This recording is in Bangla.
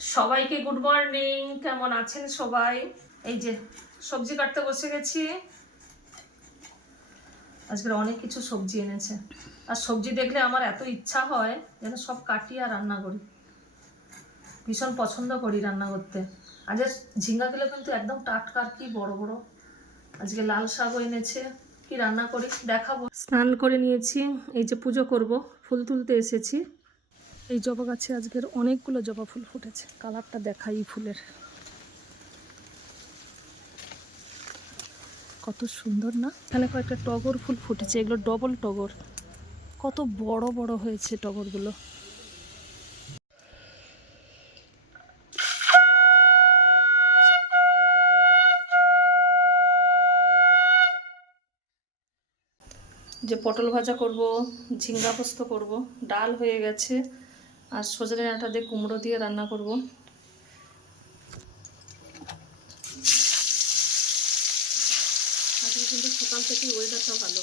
সবাইকে গুড মর্নিং। কেমন আছেন সবাই? এই যে সবজি কাটতে বসে গেছি। আজকের অনেক কিছু সবজি এনেছে, আর সবজি দেখলে আমার এত ইচ্ছা হয় যেন সব কাটি আর রান্না করি। ভীষণ পছন্দ করি রান্না করতে। আজ ঝিঙ্গাগুলো কিন্তু একদম টাটকা আর কি বড় বড়। আজকে লাল শাকও এনেছে, কি রান্না করি দেখাবো। স্নান করে নিয়েছি, এই যে পুজো করব, ফুল তুলতে এসেছি। এই জবা গাছে আজকের অনেকগুলো জবা ফুল ফুটেছে। কালারটা দেখাই ফুলের, কত সুন্দর না। এখানে কয়েকটা টগর ফুল ফুটেছে, এগুলো ডবল টগর, কত বড় বড় হয়েছে টগরগুলো। যে পটল ভাজা করব, ঝিঙ্গা পোস্ত করব, ডাল হয়ে গেছে, আর সজনে ডাঁটা দিয়ে কুমড়ো দিয়ে রান্না করব। আজকে কিন্তু সকাল থেকে ওয়েদারটা ভালো।